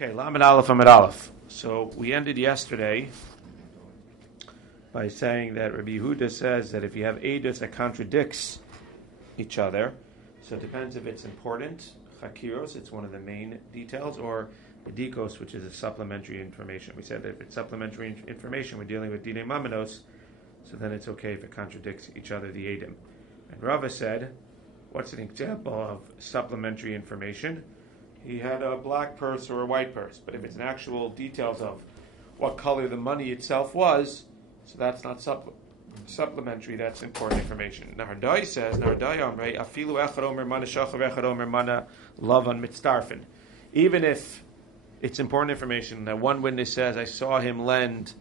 Okay, Lamed Aleph Amid Aleph. So we ended yesterday by saying that Rabbi Yehuda says that if you have edus that contradicts each other, so it depends if it's important, chakiros, it's one of the main details, or edikos, which is a supplementary information. We said that if it's supplementary information, we're dealing with dinei mamanos, so then it's okay if it contradicts each other, the edim. And Rava said, what's an example of supplementary information? He had a black purse or a white purse, but if it's an actual details of what color the money itself was, so that's not supplementary, that's important information. Nahardai says, afilu echad omer mana shachar echad omer mana lavan mitzdarfen. Even if it's important information that one witness says, I saw him lend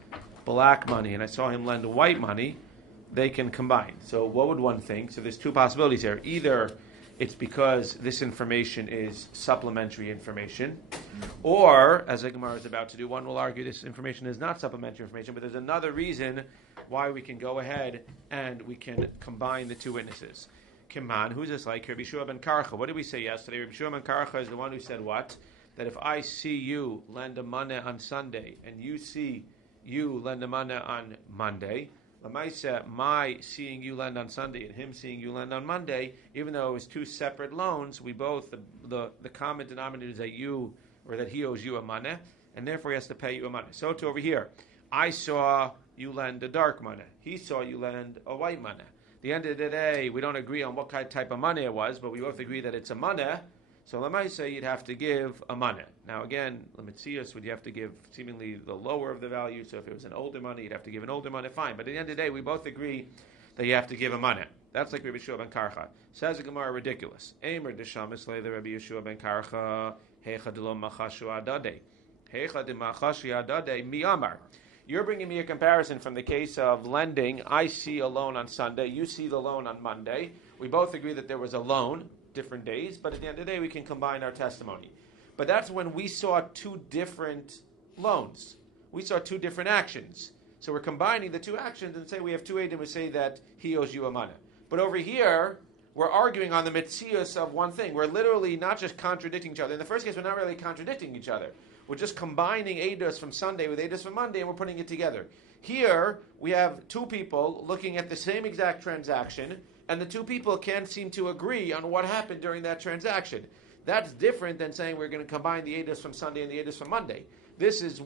black money and I saw him lend white money, they can combine. So what would one think? So there's two possibilities here. Either it's because this information is supplementary information, or, as the Gemara is about to do, one will argue this information is not supplementary information, but there's another reason why we can go ahead and we can combine the two witnesses. Kiman, who's this like? Rabbi Shua ben Karcha. What did we say yesterday? Rabbi Shua ben Karcha is the one who said what? That if I see you lend a money on Sunday, and you see you lend a money on Monday, my seeing you lend on Sunday and him seeing you lend on Monday, even though it was two separate loans, we both, the common denominator is that you, or that he owes you a money, and therefore he has to pay you a money. So to over here, I saw you lend a dark money. He saw you lend a white money. At the end of the day, we don't agree on what type of money it was, but we both agree that it's a money. So Lamaisa, you'd have to give a money. Now again, Lamitzius would you have to give seemingly the lower of the value. So if it was an older money, you'd have to give an older money. Fine, but at the end of the day, we both agree that you have to give a money. That's like Rabbi Yeshua ben Karcha. Says the Gemara, ridiculous. Eimer d'shamis le the Rabbi Yeshua ben Karcha heicha d'lo machashu adade heicha de machashi adade mi amar. You're bringing me a comparison from the case of lending. I see a loan on Sunday. You see the loan on Monday. We both agree that there was a loan. Different days, but at the end of the day we can combine our testimony. But that's when we saw two different loans. We saw two different actions. So we're combining the two actions and say we have two edim, we say that he owes you a money. But over here, we're arguing on the mitzias of one thing. We're literally not just contradicting each other. In the first case, we're not really contradicting each other. We're just combining edus from Sunday with edus from Monday and we're putting it together. Here, we have two people looking at the same exact transaction, and the two people can't seem to agree on what happened during that transaction. That's different than saying we're going to combine the edus from Sunday and the edus from Monday. This is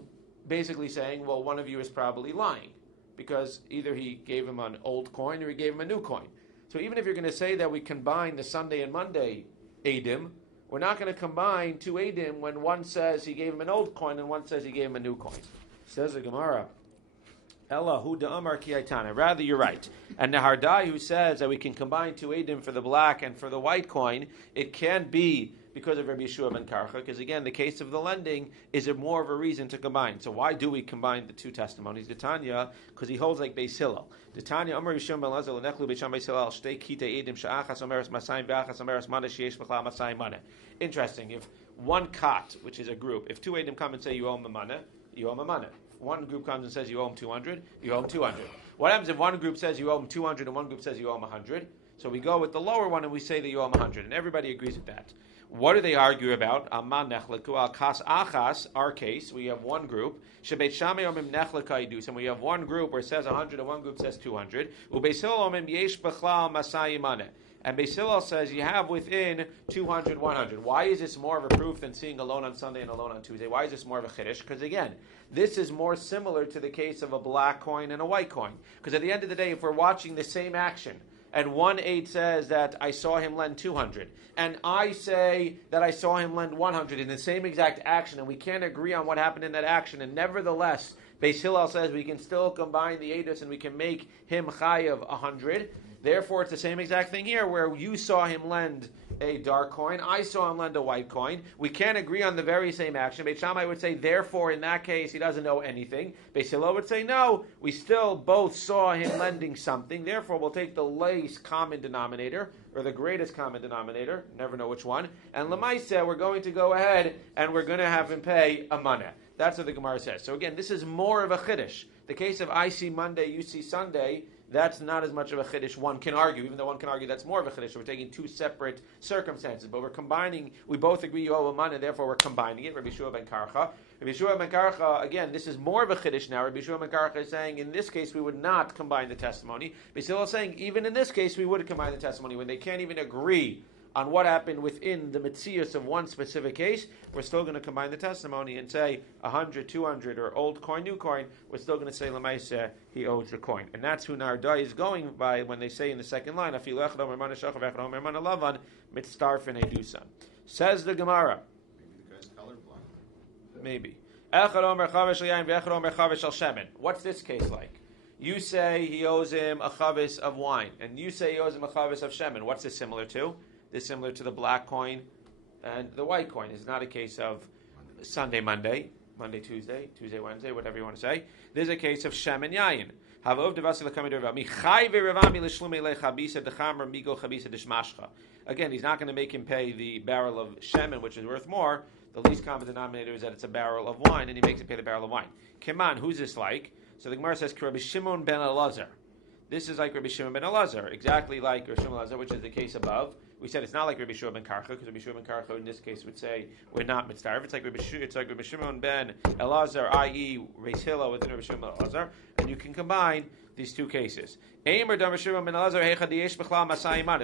basically saying, well, one of you is probably lying, because either he gave him an old coin or he gave him a new coin. So even if you're going to say that we combine the Sunday and Monday edim, we're not going to combine two edim when one says he gave him an old coin and one says he gave him a new coin. Says the Gemara, Ella hu da'amar ki aitana. Rather, you're right. And Nahardai, who says that we can combine two edim for the black and for the white coin, it can't be because of Rabbi Yeshua ben Karcha, because again, the case of the lending is more of a reason to combine. So why do we combine the two testimonies? Tanya, because he holds like Beis Hillel. Tanya, Amar Yishon ben Lazar lenechlu b'sham Beis Hillel shtei kitei edim she'achas omeres masayim ve'achas omeres mana sheyesh b'chla masayim mana. Interesting. If one kat, which is a group, if two edim come and say you owe him a mana, you owe him a mana. One group comes and says you owe him 200, you owe him 200. What happens if one group says you owe him 200 and one group says you owe him 100? So we go with the lower one and we say that you owe him 100, and everybody agrees with that. What do they argue about? Our case, we have one group. And we have one group where it says 100 and one group says 200. And Beis Hillel says you have within 200, 100. Why is this more of a proof than seeing a loan on Sunday and a loan on Tuesday? Why is this more of a chiddush? Because again, this is more similar to the case of a black coin and a white coin. Because at the end of the day, if we're watching the same action, and one aide says that I saw him lend 200, and I say that I saw him lend 100 in the same exact action, and we can't agree on what happened in that action, and nevertheless, Beis Hillel says we can still combine the edus and we can make him chayav 100. Therefore, it's the same exact thing here, where you saw him lend a dark coin, I saw him lend a white coin. We can't agree on the very same action. Beit Shammai would say, therefore, in that case, he doesn't know anything. Beis Hillel would say, no, we still both saw him lending something. Therefore, we'll take the least common denominator, or the greatest common denominator, never know which one, and Lamaisa, we're going to go ahead and we're going to have him pay a money. That's what the Gemara says. So again, this is more of a chiddush. The case of I see Monday, you see Sunday, That's not as much of a chiddush one can argue, even though one can argue that's more of a chiddush. We're taking two separate circumstances, but we're combining, we both agree you owe a man, and therefore we're combining it. Rabbi Shua ben Karcha. Rabbi Shua ben Karcha, again, this is more of a chiddush now. Rabbi Shua ben Karcha is saying, in this case, we would not combine the testimony. But still saying, even in this case, we would combine the testimony. When they can't even agree on what happened within the metzius of one specific case, we're still going to combine the testimony and say 100, 200, or old coin, new coin. We're still going to say Lamaisa, he owes the coin. And that's who Nardai is going by when they say in the second line, says the Gemara. Maybe the guy's colorblind. Maybe. What's this case like? You say he owes him a chavis of wine, and you say he owes him a chavis of shemen. What's this similar to? This is similar to the black coin and the white coin. It's not a case of Sunday, Monday, Tuesday, Wednesday, whatever you want to say. This is a case of Shem and Yayin. Again, he's not going to make him pay the barrel of Shemen, which is worth more. The least common denominator is that it's a barrel of wine, and he makes him pay the barrel of wine. Keman, who's this like? So the Gemara says, Rabbi Shimon ben Elazar. This is like Rabbi Shimon ben Elazar, exactly like Rabbi Shimon ben Elazar, which is the case above. We said it's not like Rabbi Shua ben Karcha, because Rabbi Shua ben Karcha in this case would say we're not mitzdarif. It's like Rabbi Shimon ben Elazar, i.e. Reis Hillel within Rabbi Shimon ben Elazar, and you can combine these two cases. The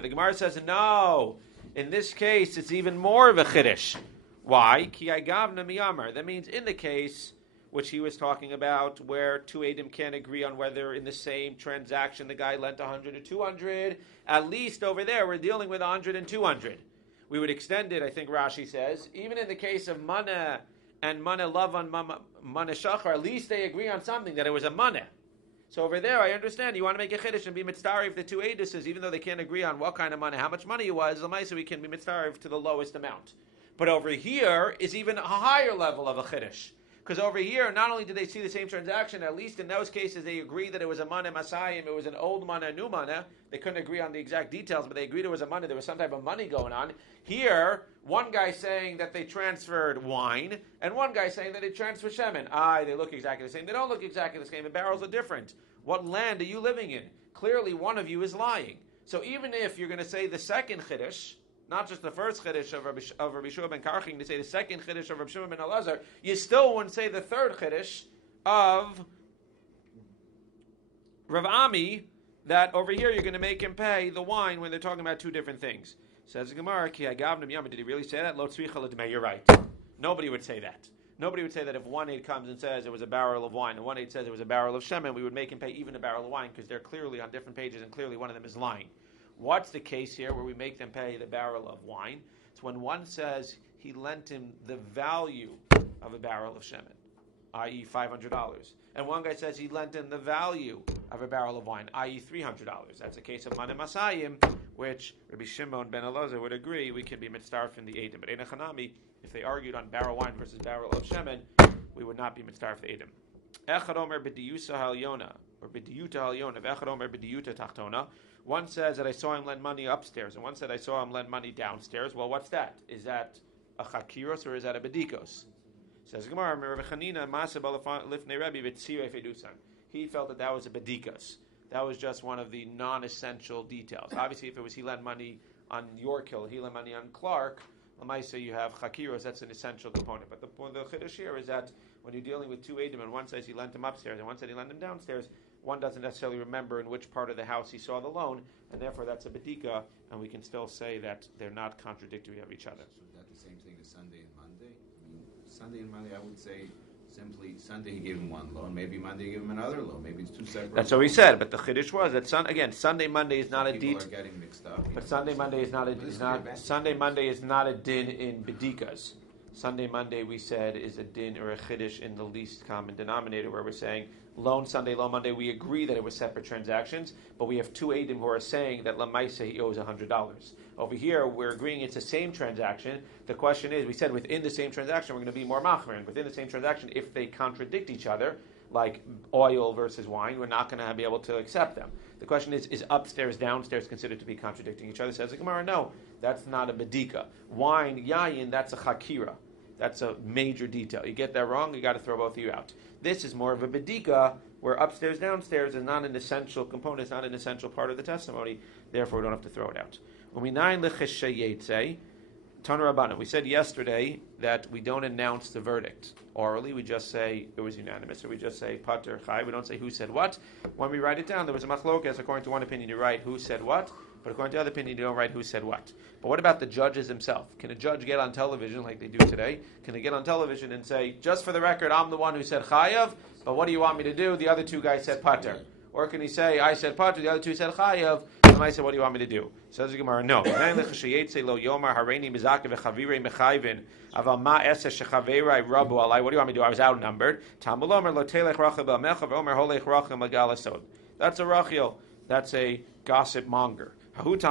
Gemara says no. In this case, it's even more of a chiddush. Why? That means in the case which he was talking about, where two edim can't agree on whether in the same transaction the guy lent 100 or 200, at least over there we're dealing with 100 and 200. We would extend it, I think Rashi says, even in the case of mana and mana lavan, mana shachar, at least they agree on something, that it was a mana. So over there, I understand you want to make a chiddush and be mitzdarif the two edises, even though they can't agree on what kind of money, how much money it was. So we can be mitzdarif to the lowest amount. But over here is even a higher level of a chiddush, because over here, not only did they see the same transaction, at least in those cases they agreed that it was a mana masayim, it was an old mana, a new mana. They couldn't agree on the exact details, but they agreed it was a mana. There was some type of money going on. Here, one guy saying that they transferred wine, and one guy saying that they transferred shemen. They look exactly the same. They don't look exactly the same. The barrels are different. What land are you living in? Clearly, one of you is lying. So even if you're going to say the second chiddush, not just the first chiddush of Rabbi Shua ben Karcha, to say the second chiddush of Rabbi Shimon ben Elazar, you still wouldn't say the third chiddush of Rav Ami, that over here you're going to make him pay the wine when they're talking about two different things. Says the Gemara, Ki hagavnim yama. Did he really say that? Lo tzricha l'dmei. You're right. Nobody would say that. Nobody would say that if one aid comes and says it was a barrel of wine and one aid says it was a barrel of shemen, we would make him pay even a barrel of wine, because they're clearly on different pages and clearly one of them is lying. What's the case here where we make them pay the barrel of wine? It's when one says he lent him the value of a barrel of shemen, i.e. $500. And one guy says he lent him the value of a barrel of wine, i.e. $300. That's a case of manim masayim, which Rabbi Shimon ben Elazar would agree we can be mitzdarf in the edim. But Eina Chanami, if they argued on barrel wine versus barrel of shemen, we would not be mitzdarf the edim. Echad omer b'diyusa halyona, or b'diyuta halyona, v'echad omer b'diyuta tachtona. One says that I saw him lend money upstairs, and one said I saw him lend money downstairs. Well, what's that? Is that a chakiros or is that a bedikos? Says Gemara, he felt that was a bedikos. That was just one of the non-essential details. Obviously, if it was he lent money on York Hill, he lent money on Clark, Lamaisa, you have chakiros, that's an essential component. But the chiddush here is that when you're dealing with two edim, and one says he lent him upstairs, and one said he lent him downstairs, one doesn't necessarily remember in which part of the house he saw the loan, and therefore that's a bedika, and we can still say that they're not contradictory of each other. So is that the same thing as Sunday and Monday? I mean, Sunday and Monday, I would say simply Sunday he gave him one loan, maybe Monday he gave him another loan, maybe it's two separate. That's what we said, but the chiddush was that Sunday Monday is not a din. People are getting mixed up. But Sunday Monday is not a Sunday Monday is not a din in bedikas. Sunday Monday, we said, is a din or a chiddush in the least common denominator, where we're saying loan Sunday, loan Monday. We agree that it was separate transactions, but we have two edim who are saying that lamaisa he owes $100. Over here, we're agreeing it's the same transaction. The question is, we said within the same transaction, we're going to be more machmir. Within the same transaction, if they contradict each other, like oil versus wine, we're not going to be able to accept them. The question is upstairs, downstairs considered to be contradicting each other? Says the Gemara, no, that's not a bedika. Wine, yayin, that's a chakira. That's a major detail. You get that wrong, you got to throw both of you out. This is more of a bedika, where upstairs, downstairs is not an essential component, it's not an essential part of the testimony, therefore we don't have to throw it out. We said yesterday that we don't announce the verdict orally, we just say it was unanimous, or we just say pater chai, we don't say who said what. When we write it down, there was a machlokas, according to one opinion you write who said what, but according to the other opinion you don't write who said what. But what about the judges themselves? Can a judge get on television like they do today? Can they get on television and say, just for the record, I'm the one who said chayav, but what do you want me to do? The other two guys said pater. Or can he say, I said pater, the other two said chayav, and I said, what do you want me to do? Says the Gemara, no. What do you want me to do? I was outnumbered. That's a rachil. That's a gossip monger. There's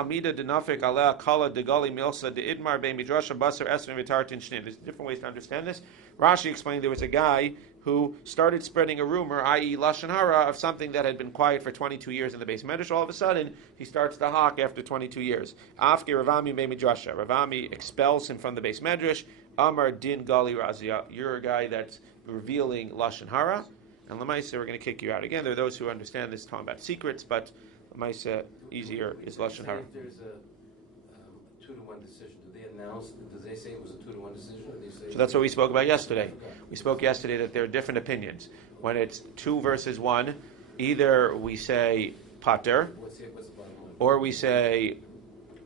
different ways to understand this. Rashi explained there was a guy who started spreading a rumor, i.e. lashon hara, of something that had been quiet for 22 years in the base medrash. All of a sudden, he starts to hawk after 22 years. Afke Ravami me midrasha. Ravami expels him from the base medrash. Amar din gali razia. You're a guy that's revealing lashon hara, and lemaisa we're going to kick you out. Again, there are those who understand this talking about secrets, but lemaisa easier is lashon hara. If there's a 2-to-1 decision, do they announce? Do they say it was a 2-to-1 decision, or they say? So that's what we spoke about yesterday. We spoke yesterday that there are different opinions. When it's 2 versus 1, either we say pater, What's the bottom line? or we say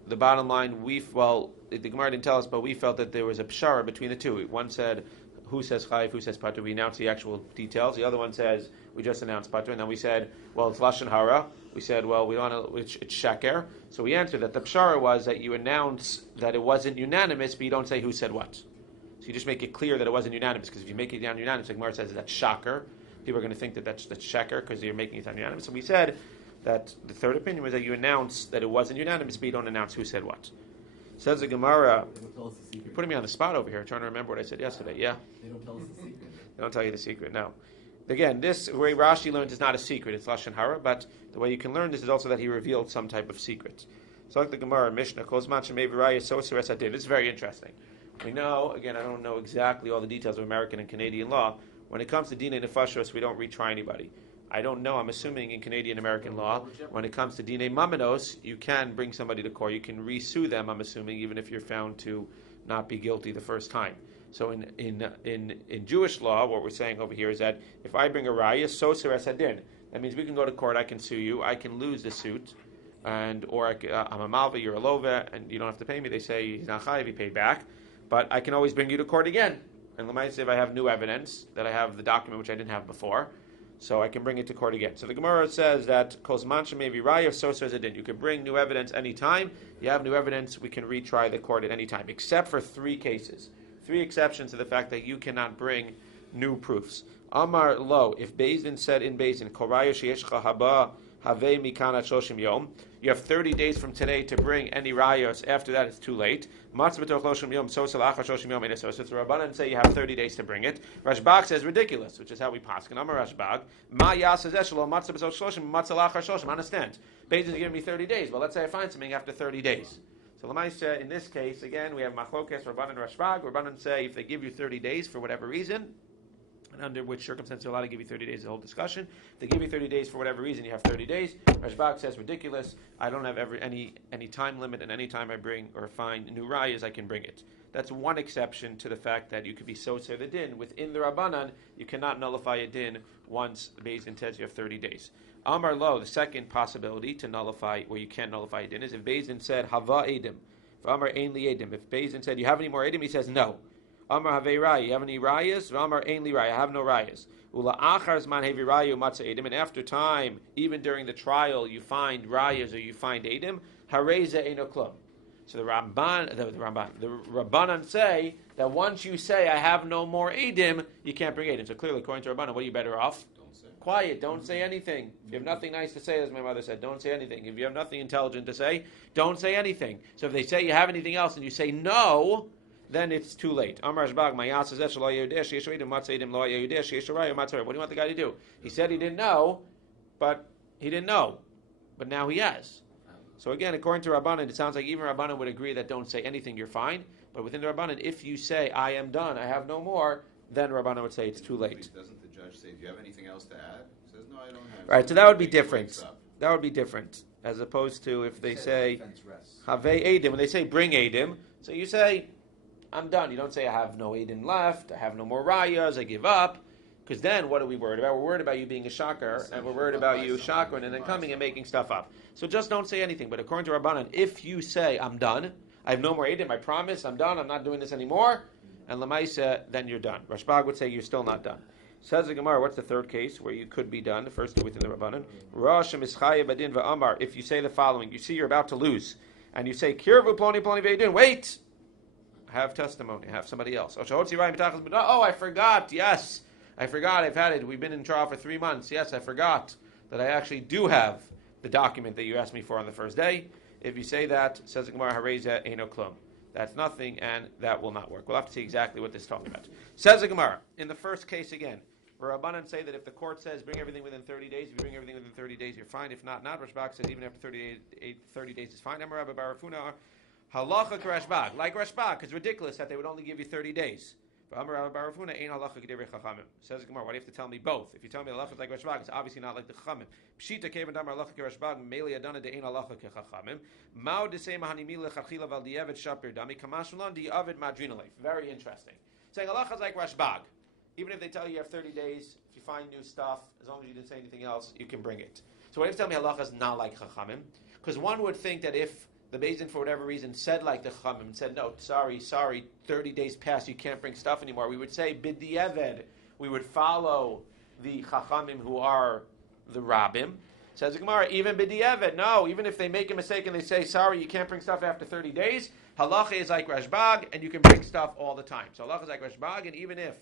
the bottom line. The Gemara didn't tell us, but we felt that there was a pshara between the two. One said who says chayiv, who says pater. We announced the actual details. The other one says we just announced pater, and then we said, well, it's lashon hara. We said, well, we don't know, it's sheker. So we answered that the pshara was that you announce that it wasn't unanimous, but you don't say who said what. So you just make it clear that it wasn't unanimous, because if you make it down unanimous, like Gemara says, that's shocker. People are going to think that that's sheker because you're making it down unanimous. So we said that the third opinion was that you announce that it wasn't unanimous, but you don't announce who said what. Says the Gemara, you're putting me on the spot over here, trying to remember what I said yesterday. Yeah? They don't tell us the secret. They don't tell you the secret, no. Again, this way Rashi learns is not a secret, it's lashon hara, but the way you can learn this is also that he revealed some type of secret. So like the Gemara, Mishnah, it's very interesting. We know, again, I don't know exactly all the details of American and Canadian law. When it comes to dinei nefashos, we don't retry anybody. I don't know, I'm assuming in Canadian American law, when it comes to dinei mamanos, you can bring somebody to court, you can re-sue them, I'm assuming, even if you're found to not be guilty the first time. So in Jewish law, what we're saying over here is that if I bring a raya, soser es hadin, that means we can go to court, I can sue you, I can lose the suit, I'm a malva, you're a lova, and you don't have to pay me. They say he's not chayiv, he paid back, but I can always bring you to court again. And Lamai say if I have new evidence, that I have the document which I didn't have before, so I can bring it to court again. So the Gemara says that kozman shemevi raya soser es hadin. You can bring new evidence anytime. You have new evidence, we can retry the court at any time, except for 3 cases. 3 exceptions to the fact that you cannot bring new proofs. Amar lo, if beit-din said in beit-din, koraya sheyeshcha haba have mikanat shoshim yom, you have 30 days from today to bring any rayos. After that, it's too late. Matzah b'toch loshim yom, so salachar shoshim yom enesos. So the Rabbanan say you have 30 days to bring it. Rashbag says ridiculous, which is how we paskin. Amar Rashbag, ma yaseh eshelo matzah b'toch shloshim, matzah lachar shoshim. Understand? Beit-din's giving me 30 days. Well, let's say I find something after 30 days. So Lamaisha, in this case, again, we have Machlokes, Rabbanan, Rashbag. Rabbanan say if they give you 30 days for whatever reason, and under which circumstances they're allowed to give you 30 days, the whole discussion. If they give you 30 days for whatever reason, you have 30 days. Rashbag says ridiculous. I don't have any time limit, and any time I bring or find new rayas, I can bring it. That's one exception to the fact that you could be soser the din. Within the Rabbanan, you cannot nullify a din once the Beis Din says you have 30 days. Amar lo, the second possibility to nullify, where you can't nullify a din, is if Beis Din said hava edim. If Amar ein li edim. If Beis Din said you have any more edim, he says no. Amar have raya, you have any rayas? Amar ein li raya, I have no rayas. Ula achar zman hevi rayu matzah edim. And after time, even during the trial, you find rayas or you find edim. Hareza eino klum. So the Rabbanan say that once you say I have no more edim, you can't bring edim. So clearly, according to Rabbanan, what are you better off? Quiet, don't say anything. If you have nothing nice to say, as my mother said, don't say anything. If you have nothing intelligent to say, don't say anything. So if they say you have anything else and you say no, then it's too late. What do you want the guy to do? He said he didn't know, but he didn't know. But now he has. So again, according to Rabbanan, it sounds like even Rabbanan would agree that don't say anything, you're fine. But within the Rabbanan, if you say, I am done, I have no more, then Rabbanan would say it's too late. Doesn't the judge say, do you have anything else to add? He says, no, I don't have. Right, so that would be different. That would be different, as opposed to if they say, have edim, when they say bring edim, so you say, I'm done. You don't say, I have no edim left, I have no more rayas, I give up. Because then, what are we worried about? We're worried about you being a shocker, and we're worried about you shakering and then coming and making stuff up. So just don't say anything. But according to Rabbanan, if you say, I'm done, I have no more edim, I promise, I'm done, I'm not doing this anymore, and Lamaisa, then you're done. Rashbag would say you're still not done. Says the Gemara, what's the third case where you could be done? The first two within the Rabbanan. Rosh Mischaya Badin Va'amar. If you say the following, you see you're about to lose, and you say, Kirvu Ploni Ploni Ve'edin, wait! Have testimony, have somebody else. Oh, I forgot, yes. I forgot, I've had it. We've been in trial for 3 months. Yes, I forgot that I actually do have the document that you asked me for on the first day. If you say that, says the Gemara, Hareza Eino Klum. That's nothing, and that will not work. We'll have to see exactly what this is talking about. Says the Gemara, in the first case again, where Rabbanan say that if the court says bring everything within 30 days, if you bring everything within 30 days, you're fine. If not, not. Rashbag says even after 30 days is fine. Amar Rabbi Barafuna, halacha k'Rashbag. Like Rashbag, because it's ridiculous that they would only give you 30 days. Says the Gemara, why do you have to tell me both? If you tell me halacha is like Rashbag, it's obviously not like the Chachamim. Pshita kevan damar halacha k'Rashbag, meli adana de'ein halacha k'Chachamim. Mao desei mahanimi lechatchila val di'evet shapir dami kamashulan di'avid madrinalef. Very interesting. Saying halacha is like Rashbag. Even if they tell you have 30 days, if you find new stuff, as long as you didn't say anything else, you can bring it. So why do you have to tell me halacha is not like Chachamim? Because one would think that if the beit-din, for whatever reason, said like the Chachamim and said, no, sorry, 30 days passed, you can't bring stuff anymore. We would say, b'di'eved, we would follow the Chachamim who are the Rabbim. Says the Gemara, even b'di'eved, no, even if they make a mistake and they say, sorry, you can't bring stuff after 30 days, halacha is like Rashbag, and you can bring stuff all the time. So halacha is like Rashbag, and even if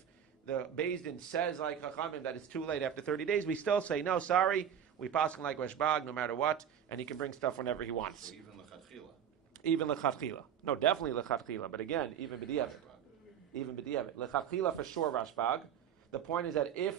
the beit-din says like Chachamim that it's too late after 30 days, we still say, no, sorry, we pass him like Rashbag no matter what, and he can bring stuff whenever he wants. So Even lechatchila. No, definitely lechatchila. But again, even b'di'evit. Even b'di'evit. Lechatchila for sure, Rashbag. The point is that if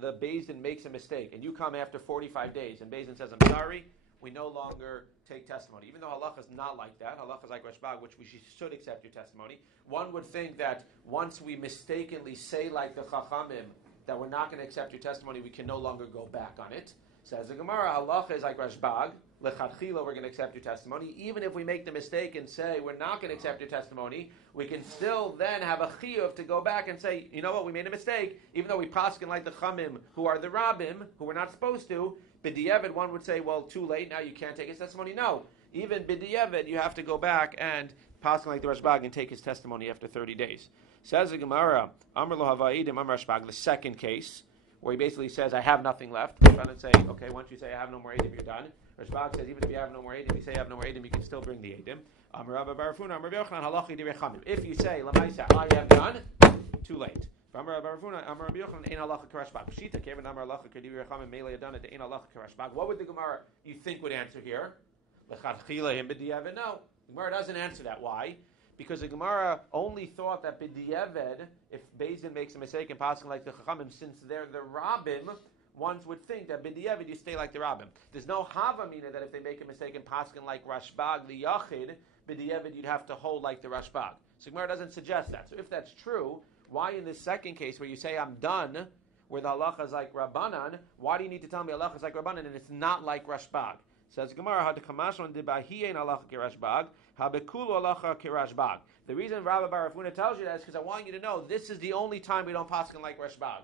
the beit-din makes a mistake and you come after 45 days and beit-din says, I'm sorry, we no longer take testimony. Even though halacha is not like that, halacha is like Rashbag, which we should accept your testimony. One would think that once we mistakenly say like the Chachamim that we're not going to accept your testimony, we can no longer go back on it. Says the Gemara, halacha is like Rashbag. Lechatchila, we're going to accept your testimony. Even if we make the mistake and say we're not going to accept your testimony, we can still then have a chiyuv to go back and say, you know what, we made a mistake. Even though we paskin like the Chamim, who are the Rabbim, who we're not supposed to, b'di'eved, one would say, well, too late, now you can't take his testimony. No. Even b'di'eved, you have to go back and paskin like the Rashbag and take his testimony after 30 days. Says the Gemara, Amar lo havaidim, Amar Rashbag, the second case, where he basically says, I have nothing left. I'm trying to say, okay, once you say I have no more edim, you're done. Rashbag says, even if you have no more edim, you say you have no more edim, you can still bring the edim. If you say, I am done, too late. What would the Gemara, you think, would answer here? No. The Gemara doesn't answer that. Why? Because the Gemara only thought that b'di'eved, if beit-din makes a mistake and passing like the Chachamim, since they're the Rabbim, ones would think that b'di'eved you stay like the Rabbim. There's no havamina that if they make a mistake and passing like Rashbag, the Yachid, b'di'eved you'd have to hold like the Rashbag. So Gemara doesn't suggest that. So if that's true, why in this second case where you say I'm done, where the halacha is like Rabbanan, why do you need to tell me halacha is like Rabbanan and it's not like Rashbag? Says Gemara, had kamashon debahiyein halacha kirashbag, habekulu halacha kirashbag. The reason Rabbi Barafuna tells you that is because I want you to know this is the only time we don't paskin like Rashbag.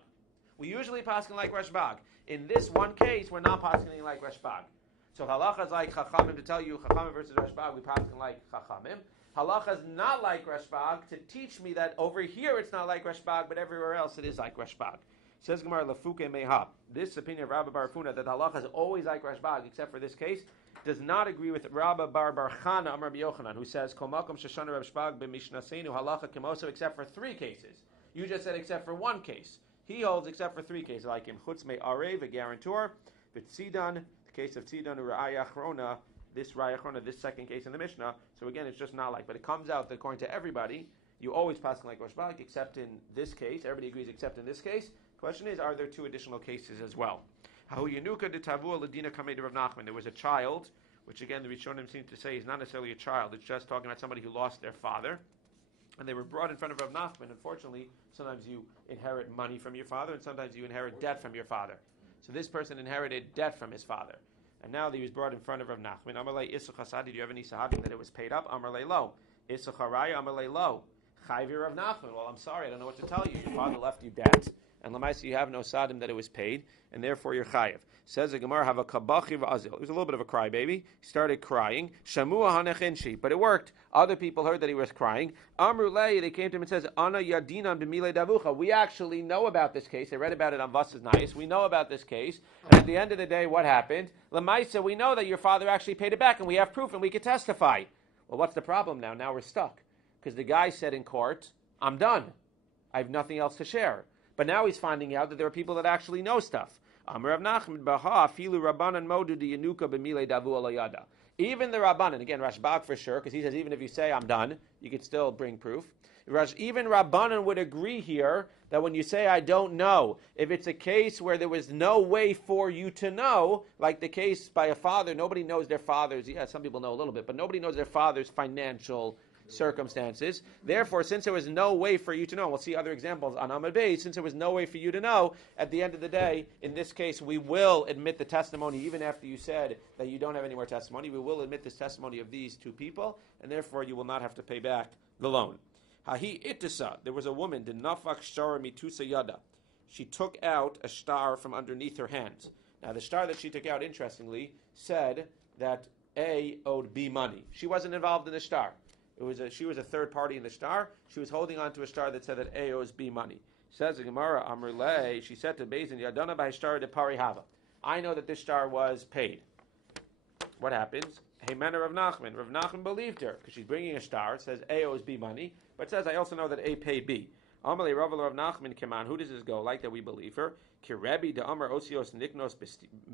We usually paskin like Rashbag. In this one case, we're not paskin like Rashbag. So halacha is like Chachamim to tell you Chachamim versus Rashbag. We paskin like Chachamim. Halacha is not like Rashbag to teach me that over here it's not like Rashbag, but everywhere else it is like Rashbag. Says Gemara, Lafuke Meha. This opinion of Rabbi Barafuna that halacha is always like Rashbag, except for this case, does not agree with Rabbi Bar Chana Amar Yochanan, who says, Kol makom sheshana Rashbag b'mishnasenu halacha kemoso, except for 3 cases. You just said except for 1 case. He holds except for 3 cases, like him. Chutz me arev, a guarantor, v'tzidan, the case of tzidan, u'ra'aya achrona, this ra'aya achrona, this second case in the Mishnah. So again, it's just not like, but it comes out that according to everybody, you always pass like Rashbag, except in this case. Everybody agrees except in this case. Question is, are there 2 additional cases as well? There was a child, which again the Rishonim seem to say is not necessarily a child. It's just talking about somebody who lost their father. And they were brought in front of Rav Nachman. Unfortunately, sometimes you inherit money from your father, and sometimes you inherit debt from your father. So this person inherited debt from his father. And now that he was brought in front of Rav Nachman, Amalei Isuch Hasad, did you have any sahadim that it was paid up? Amalei Lo. Isuch Haraya, Amalei Lo. Chayvi Rav Nachman. Well, I'm sorry, I don't know what to tell you. Your father left you debt, and Lamaisa you have no sadim that it was paid, and therefore you're chayiv. Says the Gemara, have a kabachi v'azil. He was a little bit of a crybaby. He started crying. Shamua hanechinshi, but it worked. Other people heard that he was crying. Amru lei, they came to him and says, Ana yadinam b'milei davucha. We actually know about this case. They read about it on Vas's Nais. We know about this case. And at the end of the day, what happened? Lamaisa, we know that your father actually paid it back, and we have proof, and we could testify. Well, what's the problem now? Now we're stuck. Because the guy said in court, I'm done. I have nothing else to share. But now he's finding out that there are people that actually know stuff. Even the Rabbanan, again, Rashbag for sure, because he says even if you say I'm done, you could still bring proof. Even Rabbanan would agree here that when you say I don't know, if it's a case where there was no way for you to know, like the case by a father, nobody knows their father's, some people know a little bit, but nobody knows their father's financial circumstances. Therefore, since there was no way for you to know, we'll see other examples on Amud Beis, since there was no way for you to know, at the end of the day, in this case, we will admit the testimony, even after you said that you don't have any more testimony, we will admit this testimony of these two people, and therefore you will not have to pay back the loan. Hahi itisa, there was a woman, the nafak shara mitusa yada. She took out a star from underneath her hands. Now, the star that she took out, interestingly, said that A owed B money. She wasn't involved in the star. She was a third party in the star. She was holding on to a star that said that A owes B money. Says the Gemara, Amrulay, she said to beit-din, Yadana by star de parihava. I know that this star was paid. What happens? Hey, manner of Nachman. Rav Nachman believed her because she's bringing a star. It says A owes B money, but it says I also know that A paid B. Amalei Rav Nachman came on. Who does this go? Like that we believe her. Kirebi de Amar Osios Niknos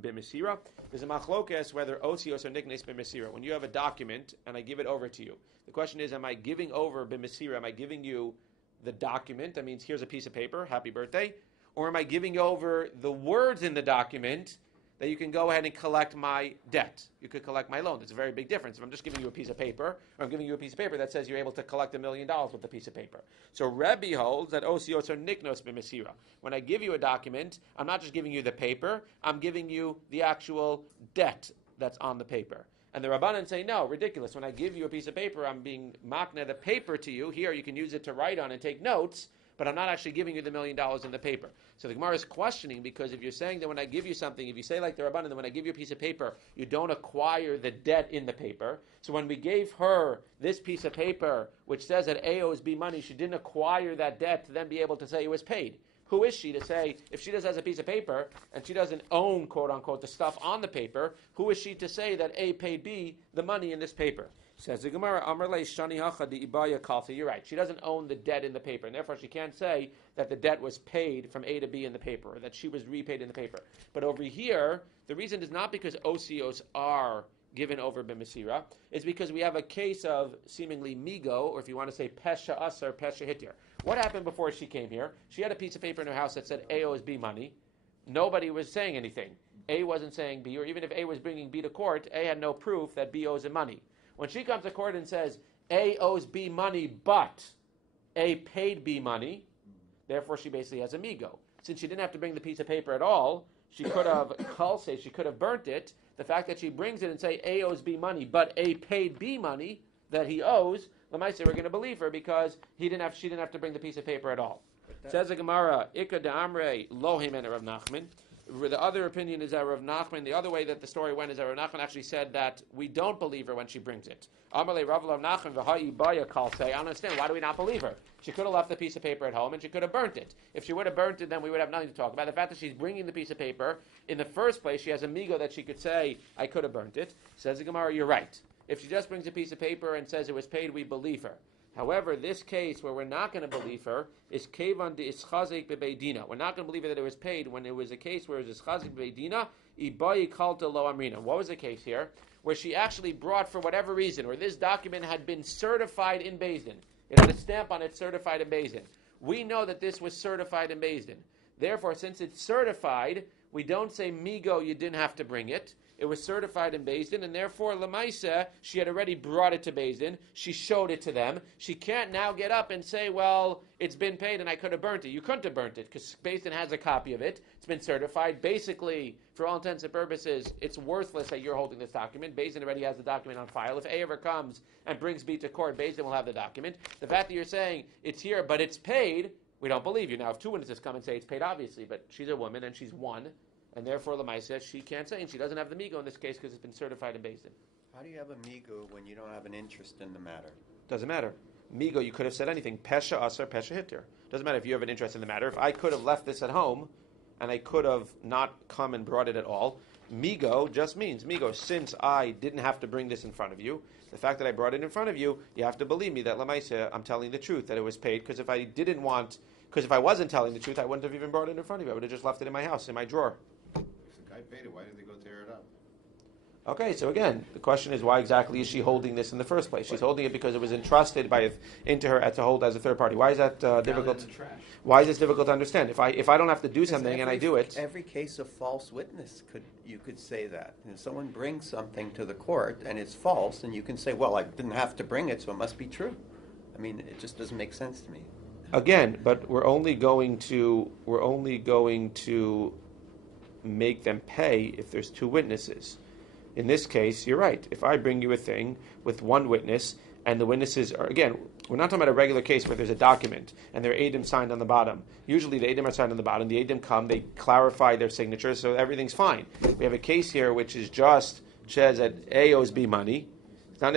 b'Mesira. There's a machlokes whether Osios or Niknos b'Mesira. When you have a document and I give it over to you, the question is, am I giving over b'Mesira? Am I giving you the document? That means here's a piece of paper, happy birthday. Or am I giving you over the words in the document that you can go ahead and collect my debt? You could collect my loan. There's a very big difference. If I'm just giving you a piece of paper, or I'm giving you a piece of paper that says you're able to collect $1 million with the piece of paper. So Rebbe holds that osios or niknos b'mesira. When I give you a document, I'm not just giving you the paper, I'm giving you the actual debt that's on the paper. And the Rabbanan say, no, ridiculous. When I give you a piece of paper, I'm being makna the paper to you. Here, you can use it to write on and take notes, but I'm not actually giving you the $1 million in the paper. So the Gemara is questioning, because if you're saying that when I give you something, if you say like the Rabbanan, that when I give you a piece of paper, you don't acquire the debt in the paper. So when we gave her this piece of paper, which says that A owes B money, she didn't acquire that debt to then be able to say it was paid. Who is she to say, if she just has a piece of paper, and she doesn't own, quote unquote, the stuff on the paper, who is she to say that A paid B the money in this paper? Says the Gemara, you're right. She doesn't own the debt in the paper, and therefore she can't say that the debt was paid from A to B in the paper, or that she was repaid in the paper. But over here, the reason is not because osios are given over b'mesira. It's because we have a case of seemingly migo, or if you want to say pesha asar, pesha hitir. What happened before she came here? She had a piece of paper in her house that said A owes B money. Nobody was saying anything. A wasn't saying B, or even if A was bringing B to court, A had no proof that B owes him money. When she comes to court and says, A owes B money, but A paid B money, therefore she basically has a migo. Since she didn't have to bring the piece of paper at all, she could have, she could have burnt it. The fact that she brings it and say, A owes B money, but A paid B money that he owes, Lamaisa, we're going to believe her because she didn't have to bring the piece of paper at all. Says the Gemara, Ika de Amre, Lohim and Rav Nachman. The other opinion is that Rav Nachman, the other way that the story went is that Rav Nachman actually said that we don't believe her when she brings it. Amalei Rav Nachman v'ha'i baya kal say, I don't understand, why do we not believe her? She could have left the piece of paper at home and she could have burnt it. If she would have burnt it, then we would have nothing to talk about. The fact that she's bringing the piece of paper, in the first place, she has a migo that she could say, I could have burnt it. Says the Gemara, you're right. If she just brings a piece of paper and says it was paid, we believe her. However, this case where we're not going to believe her is kevan de ischazek bebeidina. We're not going to believe her that it was paid when it was a case where it was ischazek bebeidina, ibayi kalta lo amrina. What was the case here? Where she actually brought, for whatever reason, where this document had been certified in beit-din. It had a stamp on it, certified in beit-din. We know that this was certified in beit-din. Therefore, since it's certified, we don't say, migo, you didn't have to bring it. It was certified in beit-din, and therefore, Lamaisa, she had already brought it to beit-din. She showed it to them. She can't now get up and say, well, it's been paid and I could have burnt it. You couldn't have burnt it because beit-din has a copy of it. It's been certified. Basically, for all intents and purposes, it's worthless that you're holding this document. Beis Din already has the document on file. If A ever comes and brings B to court, Beis Din will have the document. The fact that you're saying it's here, but it's paid, we don't believe you. Now, if two witnesses come and say it's paid, obviously, but she's a woman and she's one, and therefore Lamaisa, she can't say, and she doesn't have the migo in this case because it's been certified in Beis Din. How do you have a migo when you don't have an interest in the matter? Doesn't matter. Migo, you could have said anything. Pesha asar, pesha hitir. Doesn't matter if you have an interest in the matter. If I could have left this at home, and I could have not come and brought it at all, migo just means, migo, since I didn't have to bring this in front of you, the fact that I brought it in front of you, you have to believe me that Lamaisa, I'm telling the truth, that it was paid, because if I wasn't telling the truth, I wouldn't have even brought it in front of you. I would have just left it in my house, in my drawer. If the guy paid it, why did they go tear it up? Okay, so again, the question is, why exactly is she holding this in the first place? She's holding it because it was entrusted into her to hold as a third party. Why is that difficult? Why is this difficult to understand? If I don't have to do something and I do it, every case of false witness you could say that. If someone brings something to the court and it's false, and you can say, well, I didn't have to bring it, so it must be true. I mean, it just doesn't make sense to me. Again, but we're only going to make them pay if there's two witnesses. In this case, you're right. If I bring you a thing with one witness, and the witnesses are, again, we're not talking about a regular case where there's a document, and there are edim signed on the bottom. Usually the edim are signed on the bottom. The edim come, they clarify their signatures, so everything's fine. We have a case here which is just, says that A owes B money. We're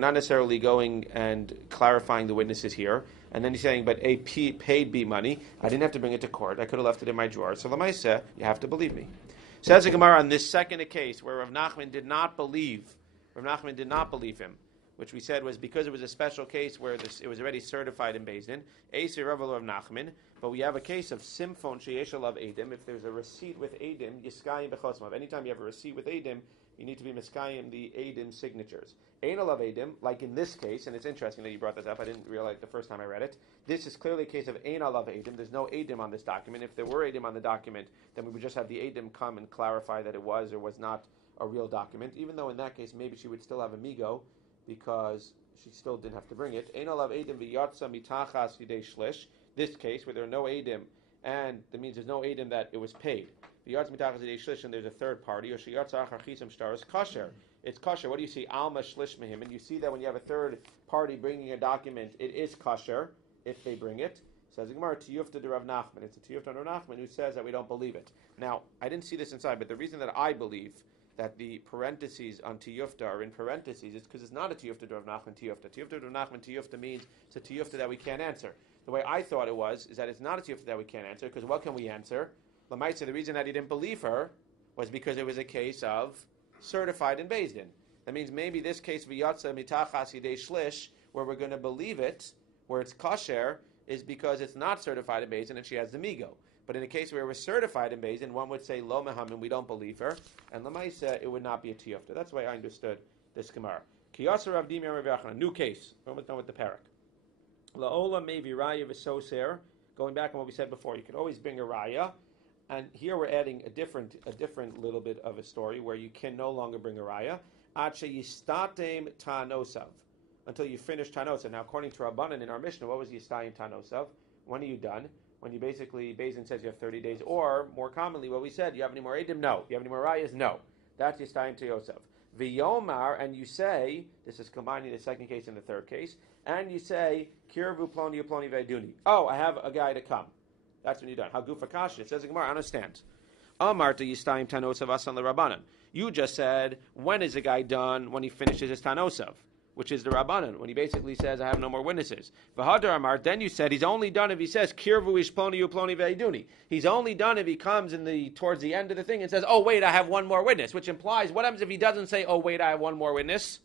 not necessarily going and clarifying the witnesses here. And then he's saying, but A paid B money. I didn't have to bring it to court. I could have left it in my drawer. So Lamaisa, you have to believe me. Says the Gemara on this second case where Rav Nachman did not believe him, which we said was because it was a special case where it was already certified in Beis Din. Eisei Rav Nachman, but we have a case of simfon sheyesh alav edim. If there's a receipt with edim, yiskayim bechosmav. Anytime you have a receipt with edim, you need to be miskayim the edim signatures. Ein alav edim, like in this case, and it's interesting that you brought this up. I didn't realize the first time I read it. This is clearly a case of ein alav edim. There's no edim on this document. If there were edim on the document, then we would just have the edim come and clarify that it was or was not a real document. Even though in that case maybe she would still have a migo because she still didn't have to bring it. Ein alav edim v'yatsa mitachas yidei shlish. This case where there are no edim, and that means there's no edim that it was paid. V'yatsa mitachas yidei shlish, and there's a third party. Or sheyatsa achar chisam shtaros kasher. It's kosher. What do you see? Alma shlish mehim. And you see that when you have a third party bringing a document, it is kosher if they bring it. Says the Gemara, tiyufta de Rav Nachman. It's a tiyufta de Rav Nachman who says that we don't believe it. Now, I didn't see this inside, but the reason that I believe that the parentheses on tiyufta are in parentheses is because it's not a tiyufta de Rav Nachman tiyufta. Tiyufta de Rav Nachman tiyufta means it's a tiyufta that we can't answer. The way I thought it was is that it's not a tiyufta that we can't answer, because what can we answer? Lamaisa, the reason that he didn't believe her was because it was a case of certified in Beis Din. That means maybe this case v'yatsa mitachas yidei shlish, where we're going to believe it, where it's kosher, is because it's not certified in Beis Din and she has the migo. But in a case where it was certified in Beis Din, one would say lo mehamin, we don't believe her, and lamaisa it would not be a tiyufta. That's the way I understood this Gemara. Kiyasa Rav Dimi Rav Yachana, new case. We're almost done with the parak. La'ola maybe raya v'soser. Going back on what we said before, you can always bring a raya. And here we're adding a different little bit of a story where you can no longer bring a raya. Ache yistatem ta'anosav, until you finish ta'anosav. Now, according to Rabbanan in our Mishnah, what was yistatem ta'anosav? When are you done? When you basically, Beis Din says you have 30 days, or more commonly, what we said, you have any more edim? No. You have any more rayas? No. That's yistatem ta'anosav. V'yomar, and you say, this is combining the second case and the third case, and you say, kirvu ploni uploni ve'eduni. Oh, I have a guy to come. That's when you're done. Hagufa kasha. It says in Gemara, I understand. Amarta yistayim tanosav asan l'Rabbanan. You just said, when is the guy done? When he finishes his tanosav, which is the Rabbanan, when he basically says, I have no more witnesses. V'hadar amar, then you said, he's only done if he says, kirvu ish ploni uploni ve'eduni. He's only done if he comes towards the end of the thing and says, oh wait, I have one more witness, which implies, what happens if he doesn't say, oh wait, I have one more witness?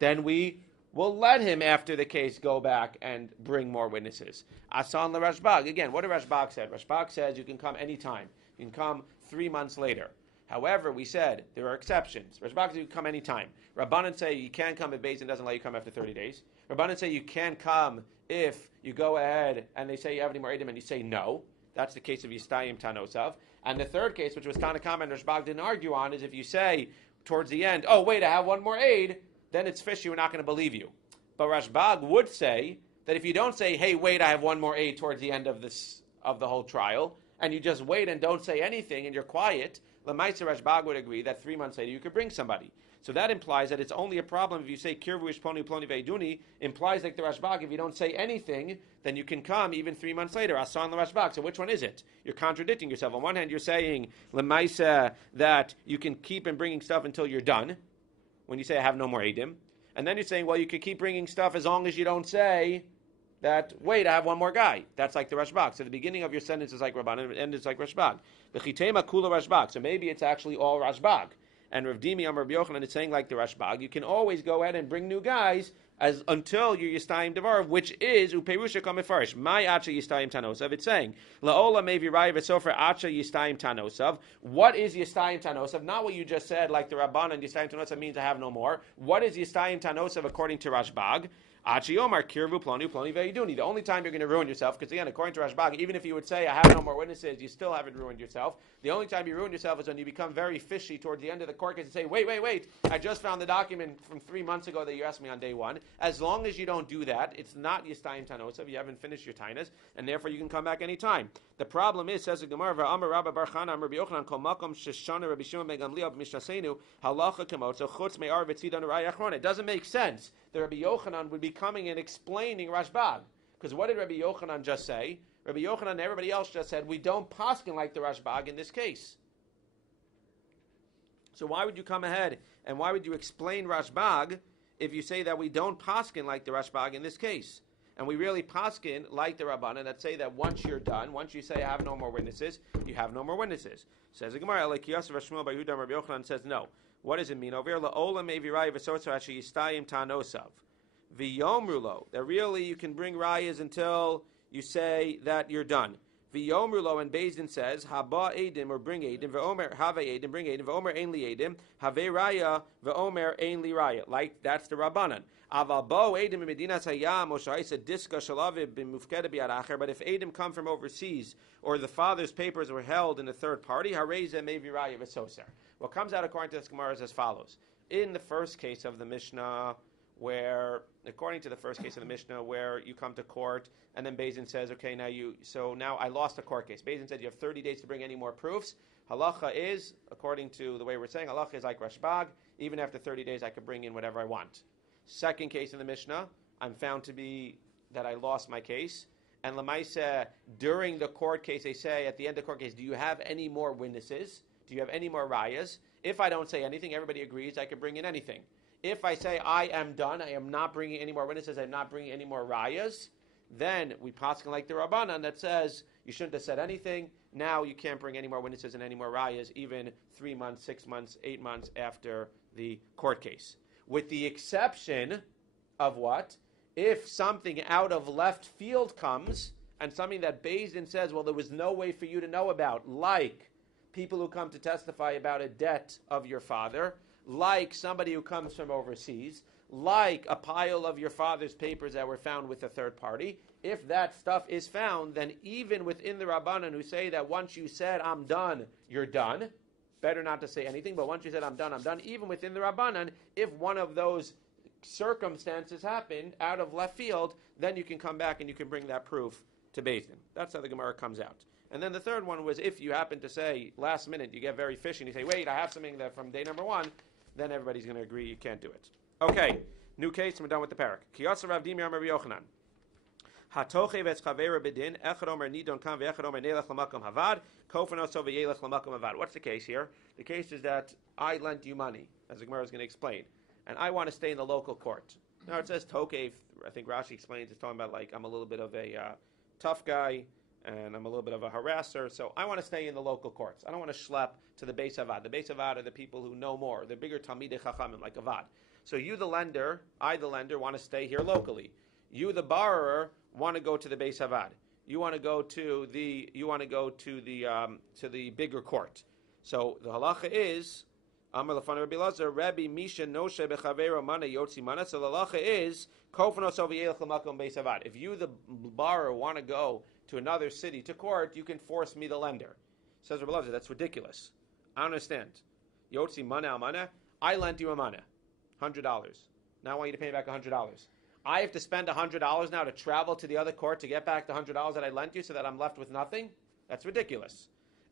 Then we will let him, after the case, go back and bring more witnesses. Asan l'Rashbag. Again, what did Rashbag said? Rashbag says you can come anytime. You can come 3 months later. However, we said there are exceptions. Rashbag says you can come anytime. Rabbanan say you can't come if Beis Din doesn't let you come after 30 days. Rabbanan say you can come if you go ahead and they say you have any more edim and you say no. That's the case of Yistayim Tanosav. And the third case, which was Tanakama and Rashbag didn't argue on, is if you say towards the end, oh wait, I have one more aid, then it's fishy, we're not going to believe you. But Rashbag would say that if you don't say, hey, wait, I have one more aid towards the end of the whole trial, and you just wait and don't say anything and you're quiet, Lamaisa Rashbag would agree that 3 months later you could bring somebody. So that implies that it's only a problem if you say Kirvu Ishponi Ploni Veiduni, implies like the Rashbag, if you don't say anything, then you can come even 3 months later. Asan the Rashbag. So which one is it? You're contradicting yourself. On one hand, you're saying Lamaisa that you can keep and bringing stuff until you're done, when you say I have no more edim. And then you're saying, well, you can keep bringing stuff as long as you don't say that, wait, I have one more guy. That's like the Rashbag. So the beginning of your sentence is like Rabban, and the end is like Rashbag. The Chitema Kula Rashbag. So maybe it's actually all Rashbag. And Rav Dimi Amar Rabbi Yochanan is saying like the Rashbag, you can always go ahead and bring new guys until you're Yistayim Devar, which is Uperusha Kamefarish. My Acha Yistayim Tanosav. It's saying Laola Mevi Rai Vesofer Acha Yistayim Tanosav. What is Yistayim Tanosav? Not what you just said, like the Rabban and Yistayim Tanosav means I have no more. What is Yistayim Tanosav according to Rashbag? Achi Omar Kirvu Ploni Ploni Veiduni. The only time you're going to ruin yourself, because again, according to Rashbag, even if you would say I have no more witnesses, you still haven't ruined yourself. The only time you ruin yourself is when you become very fishy towards the end of the court case and say, wait, I just found the document from 3 months ago that you asked me on day one. As long as you don't do that, it's not Yistayim Tanosav, you haven't finished your tainas, and therefore you can come back anytime. The problem is, says the Gemara, V'amar Rabba Bar Chana Amar Rabbi Yochanan Kol Makom Sheshana Rabbi Shimon Ben Gamliel B'Mishnasenu Halacha Kamot So Chutz Me'ar V'Tzidan Raya Achrona. It doesn't make sense that Rabbi Yochanan would be coming and explaining Rashbag. Because what did Rabbi Yochanan just say? Rabbi Yochanan and everybody else just said, we don't paskin like the Rashbag in this case. So why would you come ahead and why would you explain Rashbag if you say that we don't paskin like the Rashbag in this case? And we really paskin like the Rabbanan that say that once you're done, once you say I have no more witnesses, you have no more witnesses. Says the Gemara, like Yosef Shmuel by Yehuda Rabbi Yochanan says no. What does it mean over here? La'olam mevirai v'sortzo ashi yistayim ta'nosav v'yomrulo. That really you can bring rayas until you say that you're done. V'yomrulo, and Beis-din says haba edim, or bring edim, v'omer have edim, bring edim, v'omer ein li edim, have raya, v'omer ein li raya. Like that's the Rabbanan. Aval bo edim medinas hayam or sha'isa diska shalaviv b'mufkeda b'yad acher. But if edim come from overseas or the father's papers were held in a third party, hareza mevi raya v'soser. What comes out according to this Gemara is as follows. In the first case of the Mishnah, where, according to the first case of the Mishnah, where you come to court, and then Beis-din says, okay, now I lost a court case. Beis-din said you have 30 days to bring any more proofs. Halacha is, according to the way we're saying, halacha is like Rashbag. Even after 30 days, I could bring in whatever I want. Second case in the Mishnah, I'm found to be that I lost my case. And Lamaisa, during the court case, they say, at the end of the court case, do you have any more witnesses? Do you have any more rayas? If I don't say anything, everybody agrees I can bring in anything. If I say I am done, I am not bringing any more witnesses, I'm not bringing any more rayas, then we paskin like the Rabbanan that says you shouldn't have said anything. Now you can't bring any more witnesses and any more rayas, even 3 months, 6 months, 8 months after the court case. With the exception of what? If something out of left field comes and something that Beis-din says, well, there was no way for you to know about, like people who come to testify about a debt of your father, like somebody who comes from overseas, like a pile of your father's papers that were found with a third party. If that stuff is found, then even within the Rabbanan who say that once you said, I'm done, you're done, better not to say anything, but once you said, I'm done, even within the Rabbanan, if one of those circumstances happened out of left field, then you can come back and you can bring that proof to Beis-din. That's how the Gemara comes out. And then the third one was if you happen to say, last minute, you get very fishy and you say, wait, I have something that from day number one, then everybody's going to agree you can't do it. Okay, new case, and we're done with the parak. Kiyasa Rav Dimi Amar Rabbi Yochanan. Hatoche v'etz chaver b'din, echad omer nidon kam v'echad omer nelech l'makom havad, kofen oso v'yelech l'makom havad. What's the case here? The case is that I lent you money, as the Gemara is going to explain, and I want to stay in the local court. Now it says toke, I think Rashi explains, it's talking about like I'm a little bit of a tough guy, and I'm a little bit of a harasser, so I want to stay in the local courts. I don't want to schlep to the Beis Avad. The Beis Avad are the people who know more. They're bigger Talmidei Chachamim, like Avad. So you, the lender, I, the lender, want to stay here locally. You, the borrower, want to go to the Beis Avad. You want to go to the bigger court. So the halacha is Amar Lefan Rabbi Lazar, Rabbi Misha Noshe Bechavero Mana Yotzi Mana. So the halacha is Kofanos Oviyelech L'Makom Beis Avad. If you, the borrower, want to go to another city to court, you can force me, the lender. Says Rabbi Lazar, that's ridiculous. I don't understand. Yotzi Mana Amana. I lent you a mana, $100. Now I want you to pay me back $100. I have to spend $100 now to travel to the other court to get back the $100 that I lent you, so that I'm left with nothing. That's ridiculous.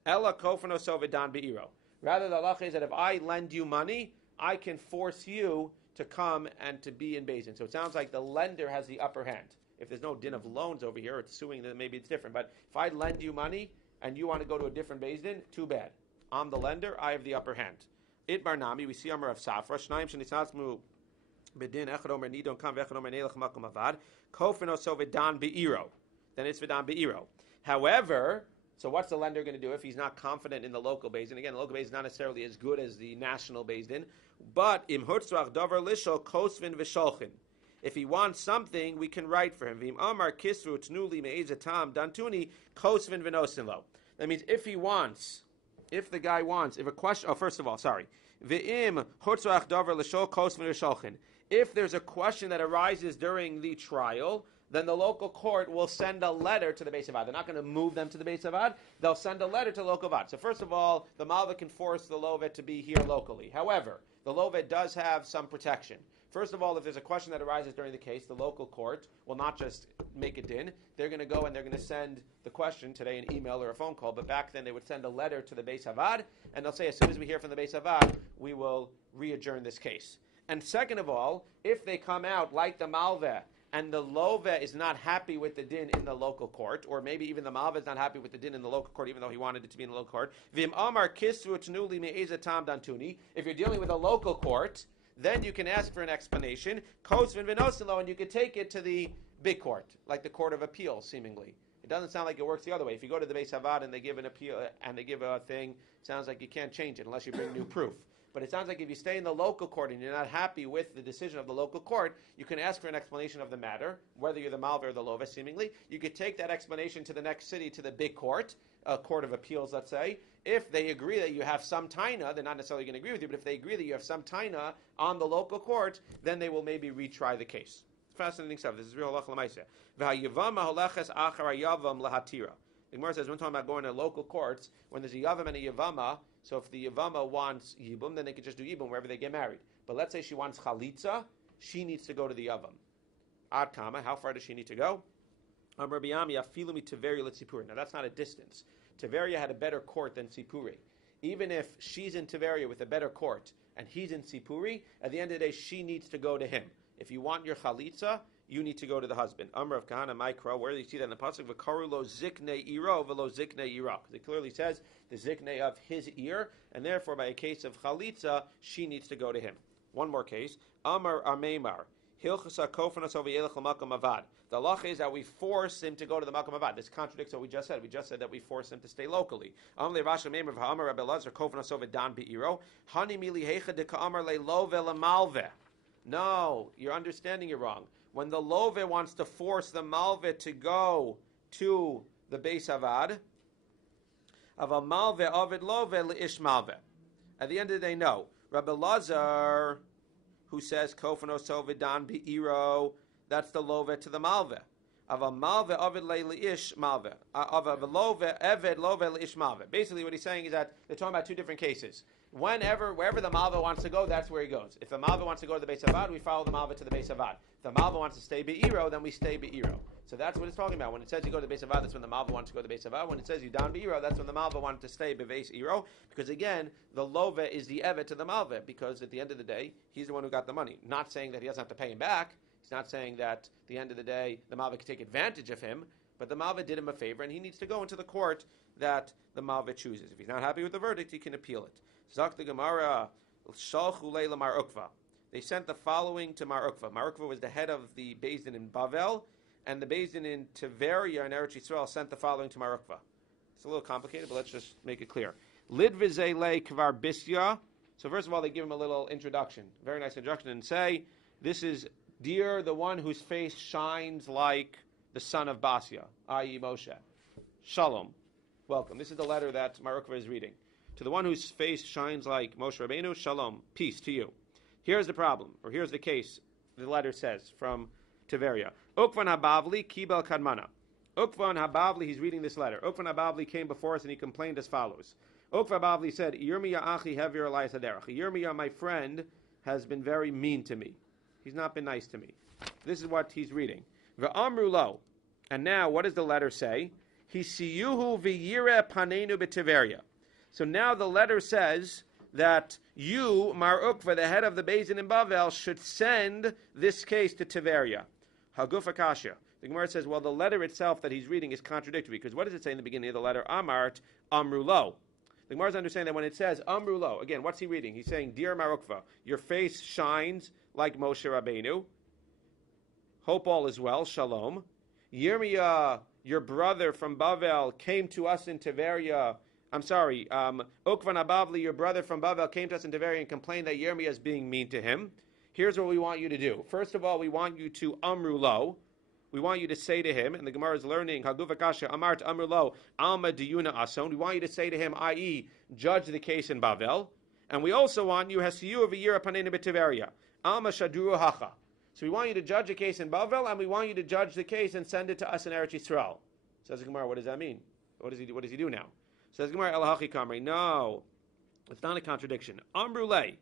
Ella kofano sovidan beiro. Rather, the halacha is that if I lend you money, I can force you to come and to be in beit din. So it sounds like the lender has the upper hand. If there's no din of loans over here, it's suing, then maybe it's different. But if I lend you money and you want to go to a different beit din, too bad. I'm the lender, I have the upper hand. It barnami, we see Amar of Safra, Shnaim shenitzasmu bedin echad omer nidon kam vechad omer nelech makom avad, kofeno so vedan beiro. Then it's vedan beiro. However, so what's the lender going to do if he's not confident in the local beit din? Again, the local beit din is not necessarily as good as the national beit din, but im hurtzrach davar lishol kosvin v'sholchin. If he wants something, we can write for him. V'im amar kisru tnuli me'ezatam dantuni kosvin v'nosin lo. That means if the guy wants, if a question, first of all, sorry. V'im hurtzrach davar lishol kosvin v'sholchin. If there's a question that arises during the trial, then the local court will send a letter to the Beis Havad. They're not going to move them to the Beis Havad. They'll send a letter to the local Havad. So first of all, the Malva can force the Lovet to be here locally. However, the Lovet does have some protection. First of all, if there's a question that arises during the case, the local court will not just make it din. They're going to go and they're going to send the question, today an email or a phone call, but back then they would send a letter to the Beis Havad, and they'll say, as soon as we hear from the Beis Havad, we will re-adjourn this case. And second of all, if they come out like the Malva, and the Love is not happy with the din in the local court, or maybe even the Malva is not happy with the din in the local court, even though he wanted it to be in the local court. Vim Amar Kisru Tnuli Me'ezatam Dantuni. If you're dealing with a local court, then you can ask for an explanation. Kosvin Vinosilo, and you can take it to the big court, like the Court of Appeals, seemingly. It doesn't sound like it works the other way. If you go to the Beis Havad and they give an appeal and they give a thing, it sounds like you can't change it unless you bring new proof. But it sounds like if you stay in the local court and you're not happy with the decision of the local court, you can ask for an explanation of the matter, whether you're the Malva or the Lova, seemingly. You could take that explanation to the next city, to the big court, a court of appeals, let's say. If they agree that you have some taina, they're not necessarily going to agree with you, but if they agree that you have some taina on the local court, then they will maybe retry the case. It's fascinating stuff. This is real halacha l'maaseh. V'hayavam holeches achar hayavam lahatira. The Gemara says, we're talking about going to local courts, when there's a Yavam and a Yavama, so if the Yavama wants Yibum, then they could just do Yibum wherever they get married. But let's say she wants Chalitza, she needs to go to the Yavam. Ad Kama, how far does she need to go? Now that's not a distance. Tiveria had a better court than Sipuri. Even if she's in Tiveria with a better court, and he's in Sipuri, at the end of the day, she needs to go to him. If you want your Chalitza, you need to go to the husband. Amr of Kahana Mikra, where do you see that in the pasuk? V'karu lo zikne iro v'lo zikne ira. Because it clearly says the zikne of his ear, and therefore by a case of chalitza, she needs to go to him. One more case. Amr Armeimar. Hilchasa kofanas over yelech l'makom avad. The halacha is that we force him to go to the makom avad. This contradicts what we just said. We just said that we force him to stay locally. Amr le'rasha meimer v'hamar Rabbi Lazar kofanas over dan be'iro. Hani mili heicha de ka'amar le'love le'malve. No, you're understanding it wrong. When the Love wants to force the Malve to go to the Beis Havad, of a Malve Ovid Love Leish Malve. At the end of the day, no. Rabbi Lazar, who says Kofano Sovidan Be'iro, that's the Love to the Malve. Of a Malve Ovid Leish Malve. Of a Love Eved Love Leish Malve. Basically, what he's saying is that they're talking about two different cases. Wherever the Malva wants to go, that's where he goes. If the Malva wants to go to the Beis Havad, we follow the Malva to the Beis Havad. If the Malva wants to stay Be'iro, then we stay Be'iro. So that's what it's talking about. When it says you go to the Beis Havad, that's when the Malva wants to go to the Beis Havad. When it says you down Be'iro, that's when the Malva wanted to stay Be'veis Iro. Because again, the Love is the Evet to the Malva. Because at the end of the day, he's the one who got the money. Not saying that he doesn't have to pay him back. He's not saying that at the end of the day, the Malva can take advantage of him. But the Malva did him a favor, and he needs to go into the court that the Malva chooses. If he's not happy with the verdict, he can appeal it. Zak the Gemara, Shalchu Leila Mar Ukva. They sent the following to Mar Ukva. Mar Ukva was the head of the beit din in Bavel, and the beit din in Tiveria in Eretz Yisrael sent the following to Mar Ukva. It's a little complicated, but let's just make it clear. Lid v'zei kvar bisya. So first of all, they give him a little introduction, very nice introduction, and say, this is, dear the one whose face shines like the son of Basya, i.e. Moshe. Shalom. Welcome. This is the letter that Mar Ukva is reading. To the one whose face shines like Moshe Rabbeinu, Shalom. Peace to you. Here's the problem, or here's the case, the letter says, from Tiveria. Ukvan ha-bavli kibel kadmana. Ukvan ha-bavli, he's reading this letter. Ukvan ha-bavli came before us and he complained as follows. Ukvan ha-bavli said, Yirmiya achi hever alai saderach. Yirmiya, my friend, has been very mean to me. He's not been nice to me. This is what he's reading. Ve'amru lo. And now, what does the letter say? Hisiyuhu v'yire panenu b'Tiveria. So now the letter says that you, Mar Ukva, the head of the beit-din in Bavel, should send this case to Tiveria. Haguf Akashya. The Gemara says, well, the letter itself that he's reading is contradictory, because what does it say in the beginning of the letter? Amart Amrulo. The Gemara is understanding that when it says Amrulo, again, what's he reading? He's saying, Dear Mar Ukva, your face shines like Moshe Rabbeinu. Hope all is well. Shalom. Yirmiyah, your brother from Bavel, came to us in Tiveria. I'm sorry, Ukvan Abavli, your brother from Bavel, came to us in Tiveria and complained that Yirmiyah is being mean to him. Here's what we want you to do. First of all, we want you to Amrulo. We want you to say to him, and the Gemara is learning, Haguvakasha, Amart Amrulo, Alma Diyuna Ason. We want you to say to him, i.e., judge the case in Bavel. And we also want you, Hasiyu V'yira Panena B'Tiveria, Alma Shaduru Hacha. So we want you to judge a case in Bavel, and we want you to judge the case and send it to us in Eretz Yisrael. Says the Gemara, what does that mean? What does he do now? Says the Gemara, El Hachi Kamri. No, it's not a contradiction. Amrulei,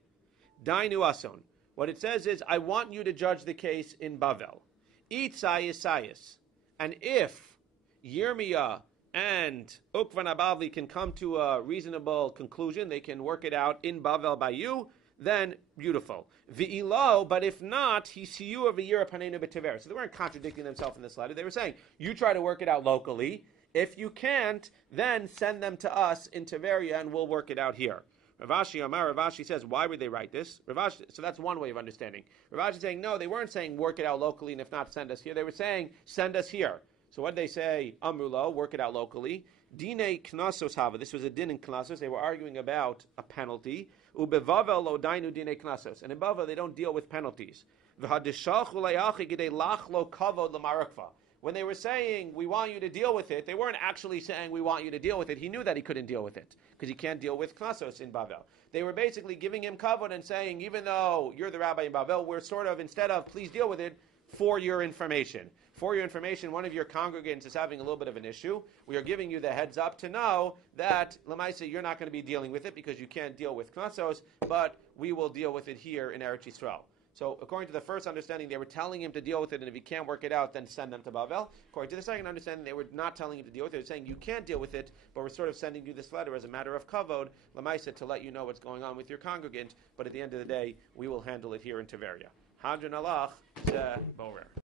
Dainu Ason. What it says is, I want you to judge the case in Bavel. Eat sayis. And if Yirmiyah and Ukvan Abavli can come to a reasonable conclusion, they can work it out in Bavel by you, then beautiful. V'ilo, but if not, Hisiyu v'yira panenu b'Tiveria. So they weren't contradicting themselves in this letter. They were saying, you try to work it out locally. If you can't, then send them to us in Tiveria and we'll work it out here. Ravashi says, why would they write this? So that's one way of understanding. Ravashi is saying, no, they weren't saying work it out locally and if not, send us here. They were saying, send us here. So what did they say? Amrulo, work it out locally. Dine knasos hava. This was a din in knasos. They were arguing about a penalty. Ubevavel lo dainu dine knasos. And in Bavel, they don't deal with penalties. When they were saying, we want you to deal with it, they weren't actually saying, we want you to deal with it. He knew that he couldn't deal with it, because he can't deal with knasos in Bavel. They were basically giving him kavod and saying, even though you're the rabbi in Bavel, we're sort of, instead of, please deal with it, for your information. For your information, one of your congregants is having a little bit of an issue. We are giving you the heads up to know that, Lamaisa, you're not going to be dealing with it, because you can't deal with knasos, but we will deal with it here in Eretz Yisrael. So according to the first understanding, they were telling him to deal with it, and if he can't work it out, then send them to Bavel. According to the second understanding, they were not telling him to deal with it. They were saying, you can't deal with it, but we're sort of sending you this letter as a matter of kavod, Lamaisa, to let you know what's going on with your congregant, but at the end of the day, we will handle it here in Tiveria. Hadran alach ze borer.